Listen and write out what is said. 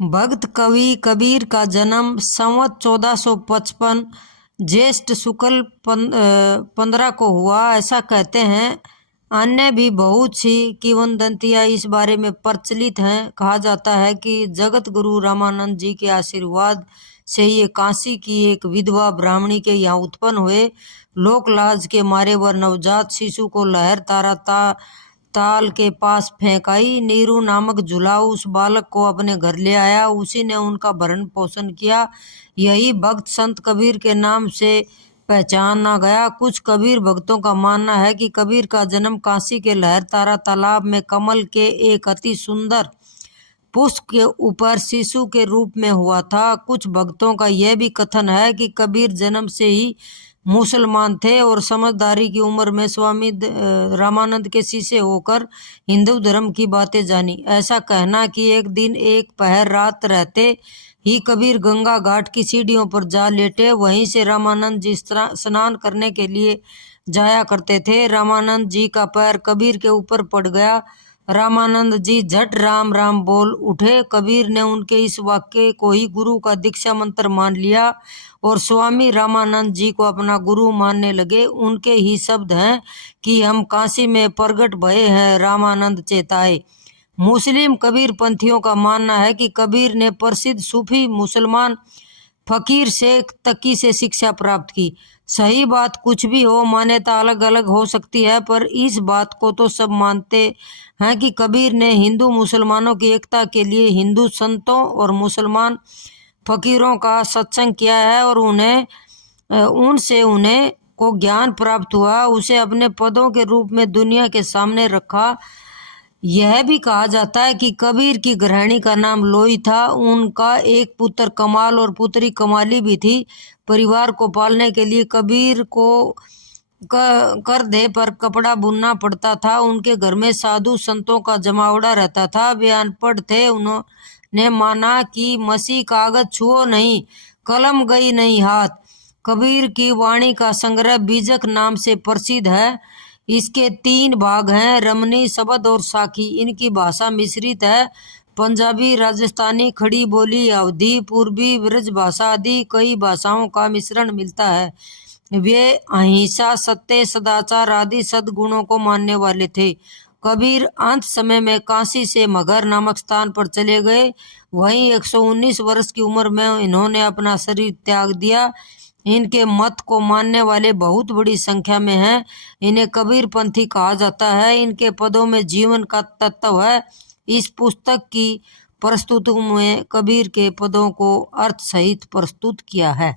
भक्त कवि कबीर का जन्म संवत 1455 ज्येष्ठ शुक्ल 15 को हुआ, ऐसा कहते हैं। अन्य भी बहुत सी किंवदंतियां इस बारे में प्रचलित हैं। कहा जाता है कि जगत गुरु रामानंद जी के आशीर्वाद से ये काशी की एक विधवा ब्राह्मणी के यहाँ उत्पन्न हुए। लोक लाज के मारे वह नवजात शिशु को लहर तारा ताल के पास फेंक आई। नीरू नामक जुलाऊ उस बालक को अपने घर ले आया, उसी ने उनका भरण पोषण किया। यही भक्त संत कबीर के नाम से पहचाना गया। कुछ कबीर भक्तों का मानना है कि कबीर का जन्म काशी के लहर तारा तालाब में कमल के एक अति सुंदर पुष्प के ऊपर शिशु के रूप में हुआ था। कुछ भक्तों का यह भी कथन है कि कबीर जन्म से ही मुसलमान थे और समझदारी की उम्र में स्वामी रामानंद के शिष्य होकर हिंदू धर्म की बातें जानी। ऐसा कहना कि एक दिन एक पहर रात रहते ही कबीर गंगा घाट की सीढ़ियों पर जा लेटे। वहीं से रामानंद जी स्नान करने के लिए जाया करते थे। रामानंद जी का पैर कबीर के ऊपर पड़ गया। रामानंद जी झट राम राम बोल उठे। कबीर ने उनके इस वाक्य को ही गुरु का दीक्षा मंत्र मान लिया और स्वामी रामानंद जी को अपना गुरु मानने लगे। उनके ही शब्द हैं कि हम काशी में प्रगट भये हैं, रामानंद चेताए। मुस्लिम कबीर पंथियों का मानना है कि कबीर ने प्रसिद्ध सूफी मुसलमान फकीर शेख तकी से शिक्षा प्राप्त की। सही बात कुछ भी हो, मान्यता अलग अलग हो सकती है, पर इस बात को तो सब मानते हैं कि कबीर ने हिंदू मुसलमानों की एकता के लिए हिंदू संतों और मुसलमान फकीरों का सत्संग किया है और उनसे उन्हें को ज्ञान प्राप्त हुआ, उसे अपने पदों के रूप में दुनिया के सामने रखा। यह भी कहा जाता है कि कबीर की गृहिणी का नाम लोई था। उनका एक पुत्र कमाल और पुत्री कमाली भी थी। परिवार को पालने के लिए कबीर को कंधे पर कपड़ा बुनना पड़ता था। उनके घर में साधु संतों का जमावड़ा रहता था। वे अनपढ़ थे। उन्होंने माना कि मसीह कागज छुओ नहीं, कलम गई नहीं हाथ। कबीर की वाणी का संग्रह बीजक नाम से प्रसिद्ध है। इसके 3 भाग हैं, रमनी, शबद और साखी। इनकी भाषा मिश्रित है। पंजाबी, राजस्थानी, खड़ी बोली, अवधी, पूर्वी, ब्रज भाषा आदि कई भाषाओं का मिश्रण मिलता है। वे अहिंसा, सत्य, सदाचार आदि सद्गुणों को मानने वाले थे। कबीर अंत समय में काशी से मगर नामक स्थान पर चले गए। वहीं 119 वर्ष की उम्र में इन्होंने अपना शरीर त्याग दिया। इनके मत को मानने वाले बहुत बड़ी संख्या में हैं। इन्हें कबीर पंथी कहा जाता है। इनके पदों में जीवन का तत्व है। इस पुस्तक की प्रस्तुति में कबीर के पदों को अर्थ सहित प्रस्तुत किया है।